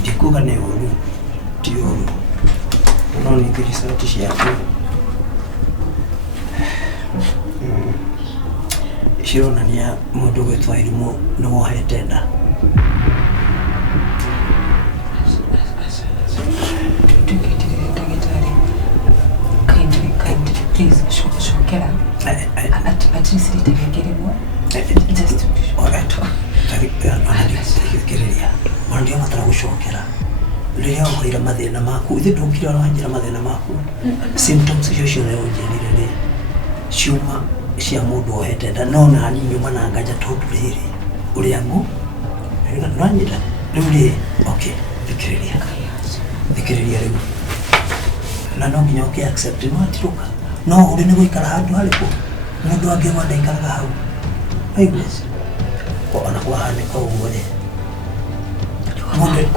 ndikuga nä å ru ti å ru no nä ngä sauti ciaku cironania må ndå gwä twa irimå nä wohete nda. Please, shokera. At least it again. Just alright. Tagireria. Wandia matara gushokera. Riria waira mathina maku, ithi ndukira wanjira mathina maku. Symptoms icio leo njirire. Ciuma cia mundu ohete nda no na ni nyuma na ngaja tondu riri. Uria ngo. Nanyira. Riu okay. Thikireria riu. Na no nginya uki accept no atiruka. No uri ni guikara handu hariku mundu angi wanda ikaraga hau aigua ko ona kwa hane ko ugore mundu